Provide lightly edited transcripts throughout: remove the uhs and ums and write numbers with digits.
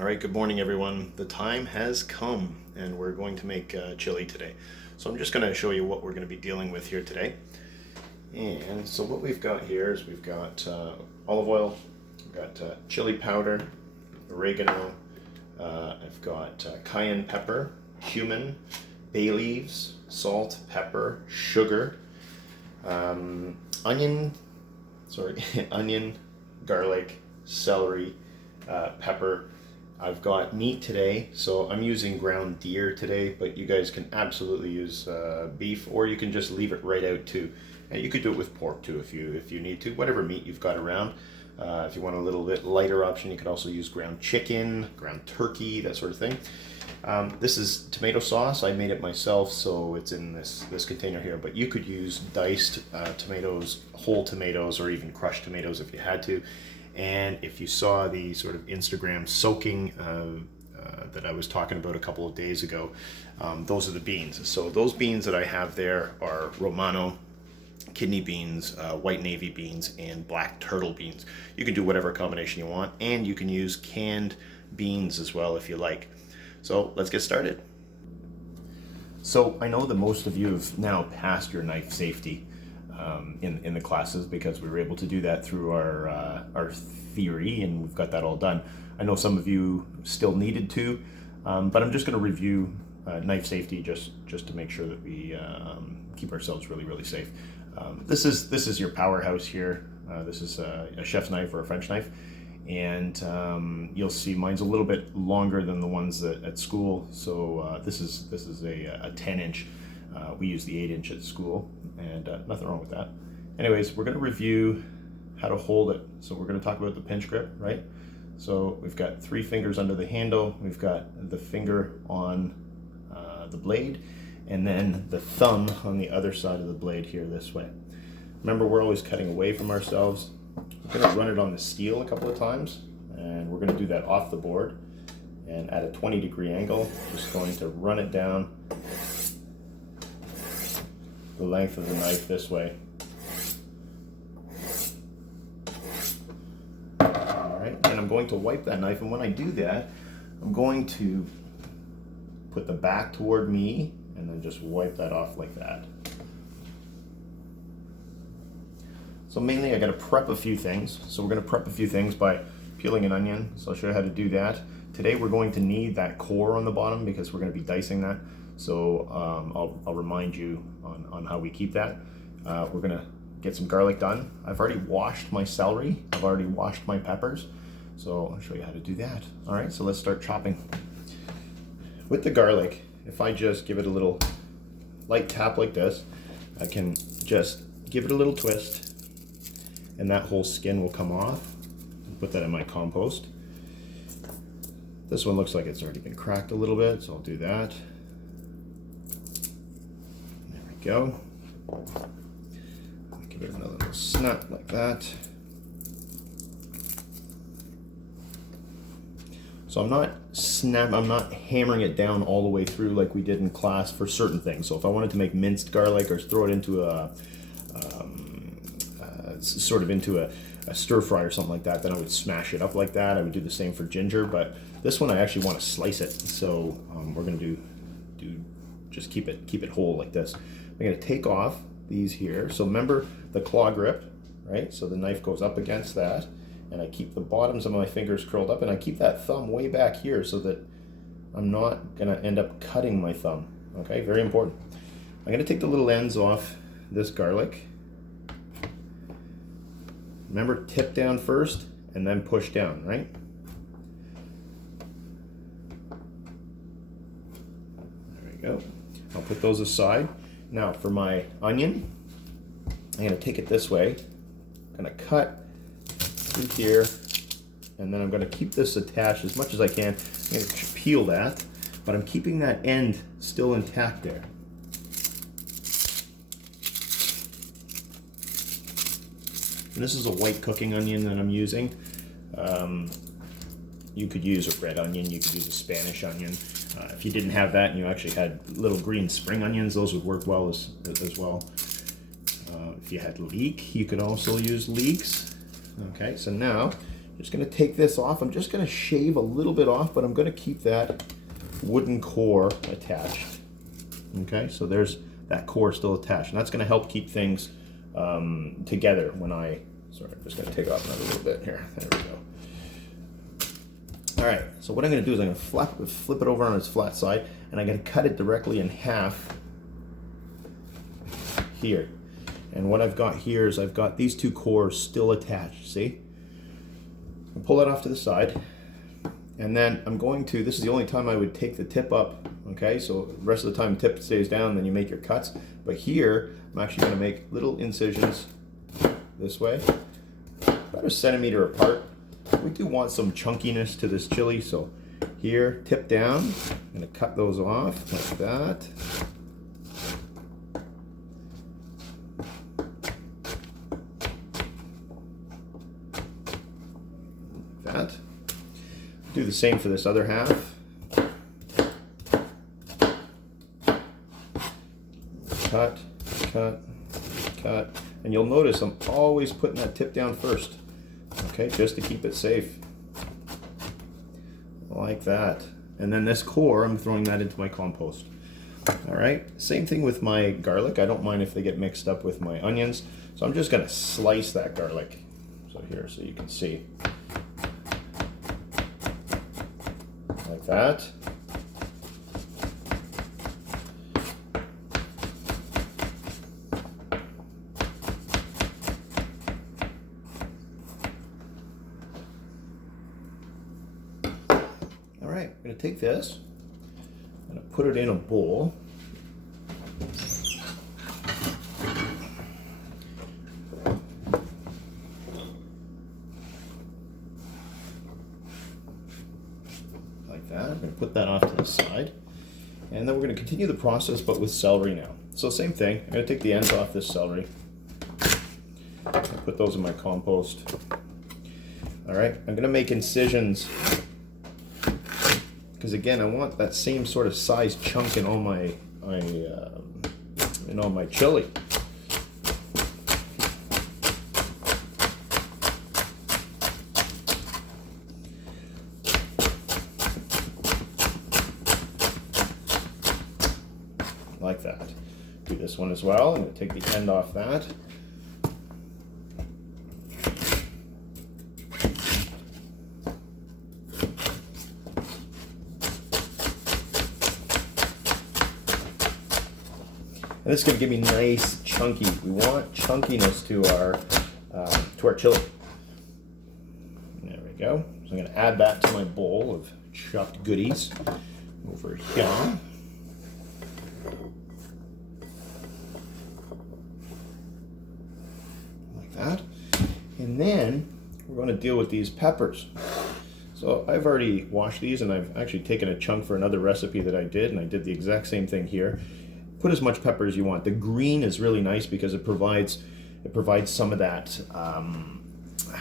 All right, good morning everyone. The time has come and we're going to make chili today. So I'm just going to show you what we're going to be dealing with here today. And so what we've got here is we've got olive oil, we've got chili powder, oregano, I've got cayenne pepper, cumin, bay leaves, salt, pepper, sugar, onion, garlic, celery, pepper. I've got meat today, so I'm using ground deer today, but you guys can absolutely use beef, or you can just leave it right out too. And you could do it with pork too if you need to, whatever meat you've got around. If you want a little bit lighter option, you could also use ground chicken, ground turkey, that sort of thing. This is tomato sauce. I made it myself, so it's in this container here, but you could use diced tomatoes, whole tomatoes, or even crushed tomatoes if you had to. And if you saw the sort of Instagram soaking that I was talking about a couple of days ago, those are the beans. So those beans that I have there are Romano, kidney beans, white navy beans, and black turtle beans. You can do whatever combination you want, and you can use canned beans as well if you like. So let's get started. So I know that most of you have now passed your knife safety in the classes, because we were able to do that through our theory, and we've got that all done. I know some of you still needed to, but I'm just going to review knife safety just to make sure that we keep ourselves really safe. This is your powerhouse here. This is a chef's knife or a French knife, and you'll see mine's a little bit longer than the ones at school. So this is a 10-inch. We use the 8-inch at school, and nothing wrong with that. Anyways, we're going to review how to hold it. So we're going to talk about the pinch grip, right? So we've got 3 fingers under the handle, we've got the finger on the blade, and then the thumb on the other side of the blade here this way. Remember, we're always cutting away from ourselves. We're going to run it on the steel a couple of times, and we're going to do that off the board, and at a 20-degree angle, just going to run it down the length of the knife this way. Alright, and I'm going to wipe that knife, and when I do that, I'm going to put the back toward me and then just wipe that off like that. So mainly I got to prep a few things. So we're going to prep a few things by peeling an onion. So I'll show you how to do that. Today we're going to need that core on the bottom because we're going to be dicing that. So I'll remind you on how we keep that. We're going to get some garlic done. I've already washed my celery. I've already washed my peppers. So I'll show you how to do that. All right, so let's start chopping. With the garlic, if I just give it a little light tap like this, I can just give it a little twist, and that whole skin will come off. Put that in my compost. This one looks like it's already been cracked a little bit, so I'll do that. There we go. Give it another little snap like that. So I'm not hammering it down all the way through like we did in class for certain things. So if I wanted to make minced garlic or throw it into a stir fry or something like that, then I would smash it up like that. I would do the same for ginger, but this one I actually want to slice it. So we're going to do just keep it whole like this. I'm going to take off these here. So remember the claw grip, right? So the knife goes up against that, and I keep the bottoms of my fingers curled up, and I keep that thumb way back here so that I'm not going to end up cutting my thumb. Okay, very important. I'm going to take the little ends off this garlic. Remember, tip down first and then push down, right? There we go. I'll put those aside. Now for my onion, I'm going to take it this way. I'm going to cut through here, and then I'm going to keep this attached as much as I can. I'm going to peel that, but I'm keeping that end still intact there. And this is a white cooking onion that I'm using. You could use a red onion, you could use a Spanish onion. If you didn't have that and you actually had little green spring onions, those would work well as well. If you had leek, you could also use leeks. Okay, so now just going to take this off. I'm just going to shave a little bit off, but I'm going to keep that wooden core attached. Okay, so there's that core still attached, and that's going to help keep things together when sorry, I'm just going to take off another little bit here. There we go. All right, so what I'm going to do is I'm going to flip it over on its flat side, and I'm going to cut it directly in half here. And what I've got here is I've got these two cores still attached, see? I'll pull that off to the side, and then I'm going to, this is the only time I would take the tip up, okay? So the rest of the time the tip stays down, then you make your cuts. But here, I'm actually going to make little incisions this way, about 1 centimeter apart. We do want some chunkiness to this chili, so here, tip down, I'm going to cut those off like that. Like that. Do the same for this other half. Cut, cut, cut. And you'll notice I'm always putting that tip down first. Okay, just to keep it safe. Like that. And then this core, I'm throwing that into my compost. All right, same thing with my garlic. I don't mind if they get mixed up with my onions. So I'm just gonna slice that garlic. So here, so you can see. Like that. Alright, I'm going to take this, I'm going to put it in a bowl. Like that. I'm going to put that off to the side. And then we're going to continue the process, but with celery now. So same thing, I'm going to take the ends off this celery. Put those in my compost. Alright, I'm going to make incisions, because again, I want that same sort of size chunk in all my chili. Like that. Do this one as well. I'm going to take the end off that. And this is going to give me nice chunky. We want chunkiness to our chili. There we go. So I'm going to add that to my bowl of chopped goodies over here. Like that. And then we're going to deal with these peppers. So I've already washed these, and I've actually taken a chunk for another recipe that I did, and I did the exact same thing here. Put as much pepper as you want. The green is really nice because it provides some of that.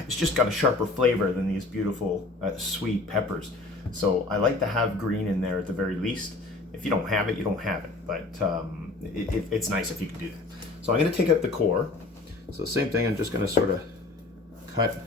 It's just got a sharper flavor than these beautiful sweet peppers. So I like to have green in there at the very least. If you don't have it, you don't have it. But it's nice if you can do that. So I'm going to take out the core. So same thing. I'm just going to sort of cut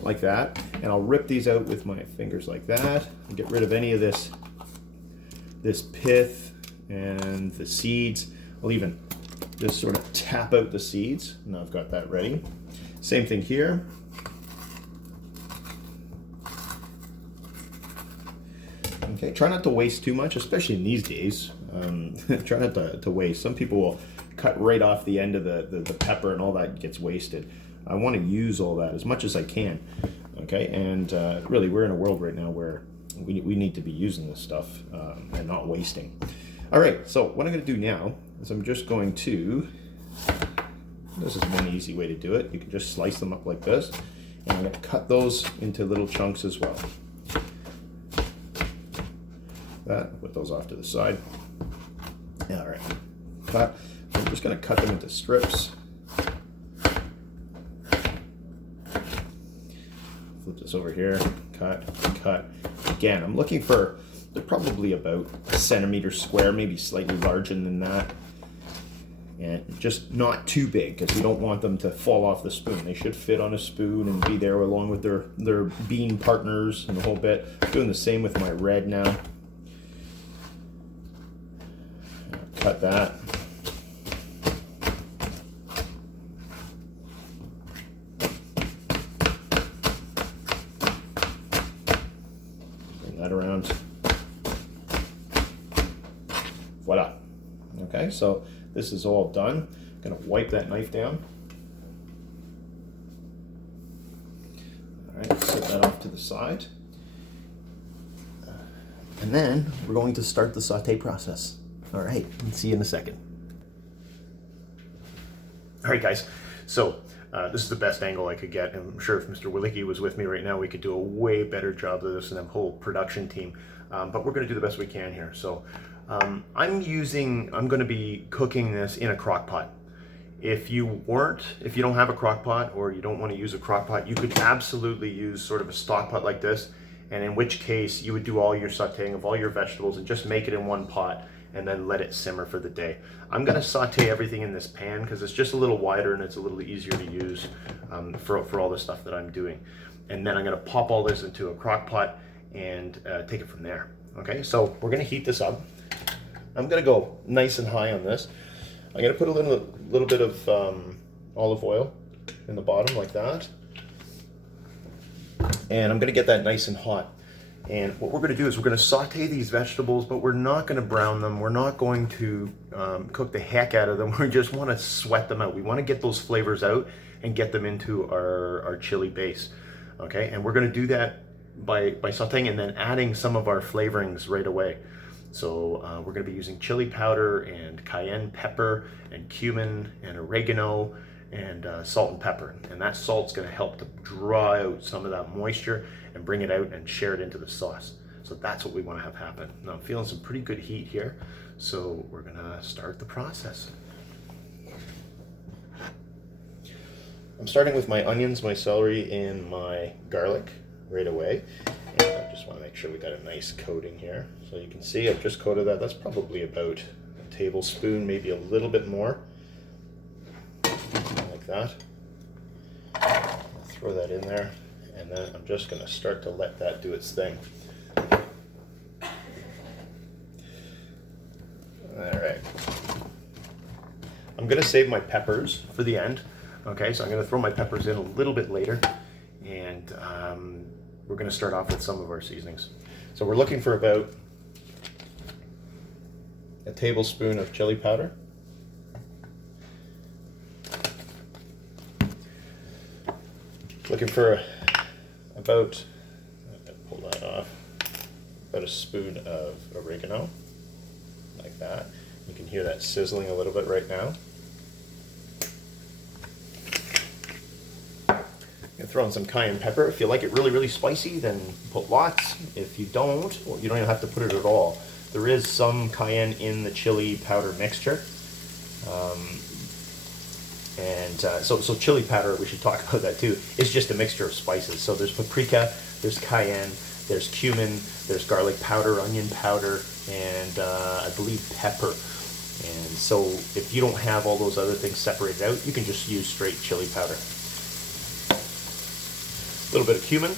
like that, and I'll rip these out with my fingers like that and get rid of any of this pith and the seeds. I'll even just sort of tap out the seeds. Now I've got that ready. Same thing here. Okay, try not to waste too much, especially in these days. Try not to waste. Some people will cut right off the end of the pepper, and all that gets wasted. I want to use all that as much as I can. Okay, and really, we're in a world right now where we need to be using this stuff and not wasting. All right, so what I'm going to do now is I'm just going to, this is one easy way to do it. You can just slice them up like this, and I'm going to cut those into little chunks as well. Put those off to the side. All right, cut. I'm just going to cut them into strips. Flip this over here, cut, cut. Again, I'm looking for, they're probably about 1 centimeter square, maybe slightly larger than that. And just not too big, because we don't want them to fall off the spoon. They should fit on a spoon and be there along with their bean partners and the whole bit. I'm doing the same with my red now. Cut that. Bring that around. Voila. Okay, so this is all done. I'm gonna wipe that knife down. All right, set that off to the side. And then we're going to start the saute process. All right, see you in a second. All right, guys, so this is the best angle I could get. And I'm sure if Mr. Willicke was with me right now, we could do a way better job of this and the whole production team. But we're gonna do the best we can here. So I'm gonna be cooking this in a crock pot. If you don't have a crock pot or you don't want to use a crock pot, you could absolutely use sort of a stock pot like this, and in which case you would do all your sauteing of all your vegetables and just make it in one pot and then let it simmer for the day. I'm gonna saute everything in this pan because it's just a little wider and it's a little easier to use for all the stuff that I'm doing. And then I'm gonna pop all this into a crock pot and take it from there. Okay, so we're gonna heat this up. I'm gonna go nice and high on this. I'm gonna put a little bit of olive oil in the bottom like that. And I'm gonna get that nice and hot. And what we're gonna do is we're gonna saute these vegetables, but we're not gonna brown them. We're not going to cook the heck out of them. We just wanna sweat them out. We wanna get those flavors out and get them into our chili base. Okay, and we're gonna do that by sauteing and then adding some of our flavorings right away. So we're going to be using chili powder and cayenne pepper and cumin and oregano and salt and pepper. And that salt's going to help to draw out some of that moisture and bring it out and share it into the sauce. So that's what we want to have happen. Now I'm feeling some pretty good heat here, so we're going to start the process. I'm starting with my onions, my celery, and my garlic right away. And I just want to make sure we got a nice coating here. So you can see I've just coated that. That's probably about a tablespoon, maybe a little bit more. Like that. I'll throw that in there. And then I'm just going to start to let that do its thing. Alright. I'm going to save my peppers for the end. Okay, so I'm going to throw my peppers in a little bit later. And we're going to start off with some of our seasonings. So we're looking for about a tablespoon of chili powder. Looking for about, pull that off, about a spoon of oregano, like that. You can hear that sizzling a little bit right now. Throw in some cayenne pepper. If you like it really, really spicy, then put lots. If you don't, well, you don't even have to put it at all. There is some cayenne in the chili powder mixture. So chili powder, we should talk about that too. It's just a mixture of spices. So there's paprika, there's cayenne, there's cumin, there's garlic powder, onion powder, and I believe pepper. And so if you don't have all those other things separated out, you can just use straight chili powder. A little bit of cumin.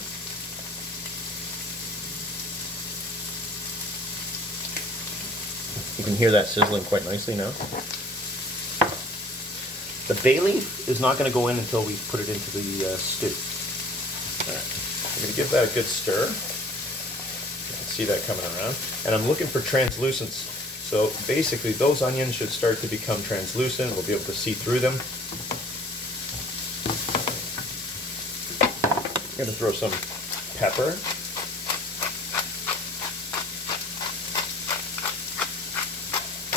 You can hear that sizzling quite nicely now. The bay leaf is not going to go in until we put it into the stew. All right. I'm going to give that a good stir. You can see that coming around. And I'm looking for translucence. So basically those onions should start to become translucent. We'll be able to see through them. I'm going to throw some pepper.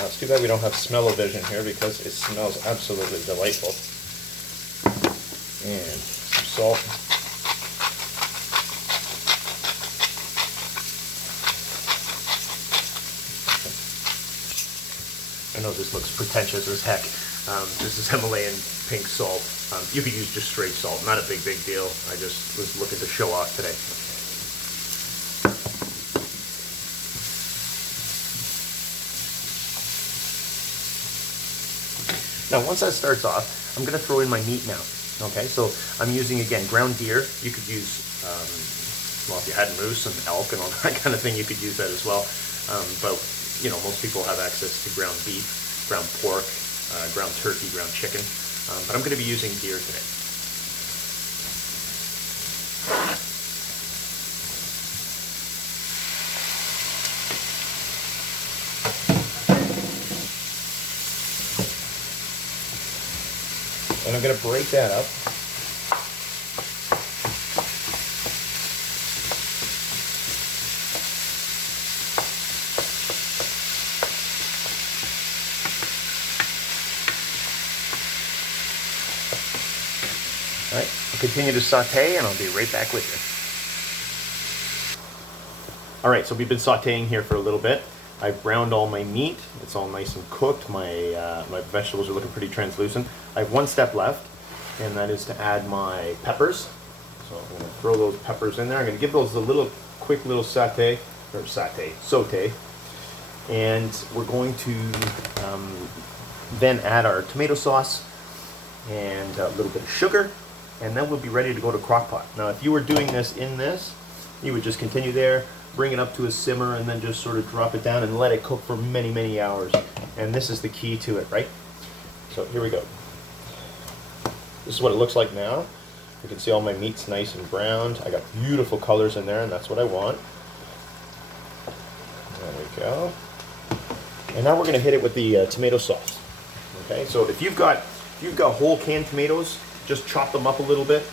Now it's too bad we don't have smell-o-vision here because it smells absolutely delightful. And some salt. I know this looks pretentious as heck. This is Himalayan pink salt. You could use just straight salt, not a big deal. I just was looking to show off today. Now, once that starts off, I'm gonna throw in my meat now. Okay, so I'm using, again, ground deer. You could use, well, if you had moose and elk and all that kind of thing, you could use that as well. But, you know, most people have access to ground beef, ground pork, ground turkey, ground chicken. But I'm gonna be using deer today. And I'm going to break that up. All right, I'll continue to saute and I'll be right back with you. All right, so we've been sauteing here for a little bit. I've browned all my meat. It's all nice and cooked. My vegetables are looking pretty translucent. I have one step left, and that is to add my peppers. So I'm going to throw those peppers in there. I'm going to give those a quick little saute. And we're going to then add our tomato sauce and a little bit of sugar, and then we'll be ready to go to crock pot. Now, if you were doing this in this, you would just continue there, bring it up to a simmer, and then just sort of drop it down and let it cook for many, many hours. And this is the key to it, right? So here we go. This is what it looks like now. You can see all my meat's nice and browned. I got beautiful colors in there, and that's what I want. There we go. And now we're going to hit it with the tomato sauce. Okay, so if you've got whole canned tomatoes, just chop them up a little bit.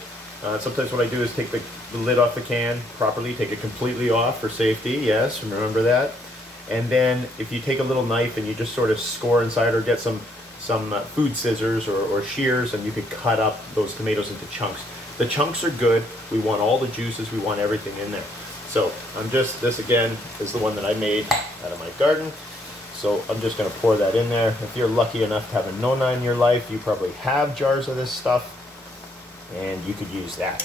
Sometimes what I do is take the lid off the can properly, take it completely off for safety, yes, remember that. And then if you take a little knife and you just sort of score inside, or get some food scissors or shears, and you could cut up those tomatoes into chunks. The chunks are good. We want all the juices, we want everything in there. So this again is the one that I made out of my garden. So I'm just gonna pour that in there. If you're lucky enough to have a Nona in your life, you probably have jars of this stuff, and you could use that.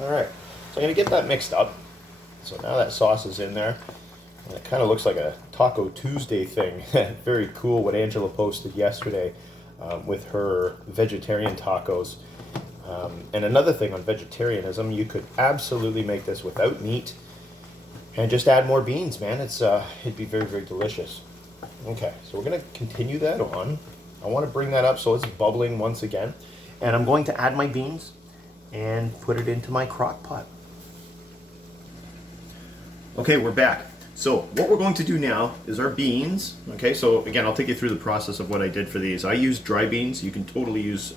All right, so I'm gonna get that mixed up. So now that sauce is in there, and it kind of looks like a Taco Tuesday thing. Very cool what Angela posted yesterday with her vegetarian tacos. And another thing on vegetarianism, you could absolutely make this without meat and just add more beans, man. It'd be very, very delicious. Okay, so we're gonna continue that on. I want to bring that up so it's bubbling once again. And I'm going to add my beans and put it into my crock pot. Okay, we're back. So what we're going to do now is our beans. Okay, so again, I'll take you through the process of what I did for these. I used dry beans. You can totally use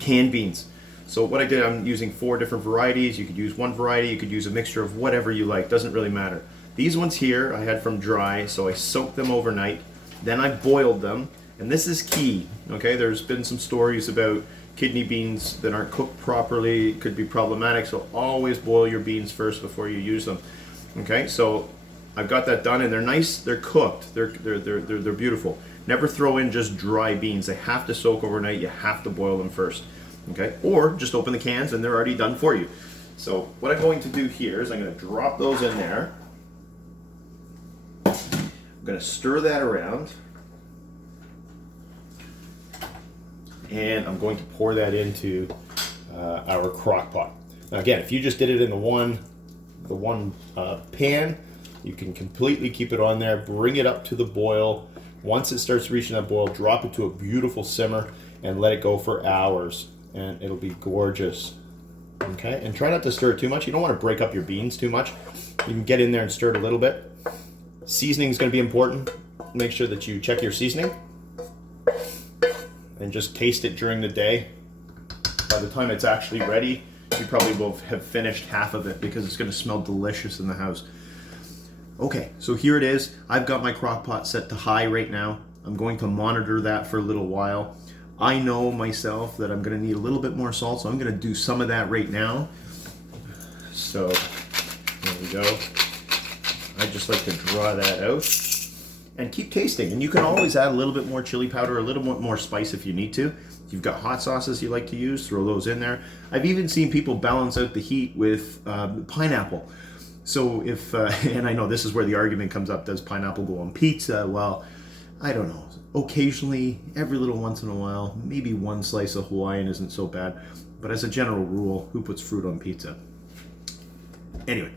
canned beans. So what I did, I'm using 4 different varieties. You could use one variety. You could use a mixture of whatever you like. Doesn't really matter. These ones here I had from dry, so I soaked them overnight. Then I boiled them. And this is key, okay? There's been some stories about kidney beans that aren't cooked properly. It could be problematic, so always boil your beans first before you use them. Okay, so I've got that done, and they're nice, they're cooked, they're beautiful. Never throw in just dry beans. They have to soak overnight, you have to boil them first. Okay, or just open the cans and they're already done for you. So what I'm going to do here is I'm going to drop those in there. I'm going to stir that around. And I'm going to pour that into our crock pot. Now again, if you just did it in the one pan, you can completely keep it on there, bring it up to the boil. Once it starts reaching that boil, drop it to a beautiful simmer and let it go for hours, and it'll be gorgeous. Okay, and try not to stir it too much. You don't want to break up your beans too much. You can get in there and stir it a little bit. Seasoning is going to be important. Make sure that you check your seasoning and just taste it during the day. By the time it's actually ready, you probably will have finished half of it because it's going to smell delicious in the house. Okay, so here it is. I've got my crock pot set to high right now. I'm going to monitor that for a little while. I know myself that I'm going to need a little bit more salt, so I'm going to do some of that right now. So there we go. I just like to draw that out and keep tasting. And you can always add a little bit more chili powder, a little bit more spice if you need to. If you've got hot sauces you like to use, throw those in there. I've even seen people balance out the heat with pineapple. So if, and I know this is where the argument comes up, does pineapple go on pizza? Well, I don't know, occasionally, every little once in a while, maybe one slice of Hawaiian isn't so bad. But as a general rule, who puts fruit on pizza? Anyway,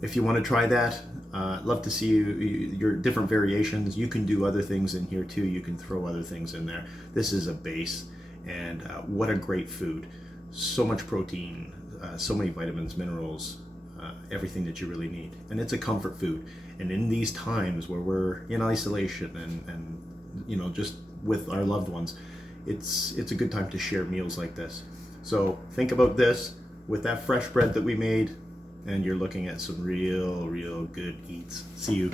if you want to try that, love to see your different variations. You can do other things in here too. You can throw other things in there. This is a base, and what a great food. So much protein, so many vitamins, minerals, everything that you really need. And it's a comfort food. And in these times where we're in isolation and just with our loved ones, it's a good time to share meals like this. So think about this with that fresh bread that we made, and you're looking at some real good eats. See you.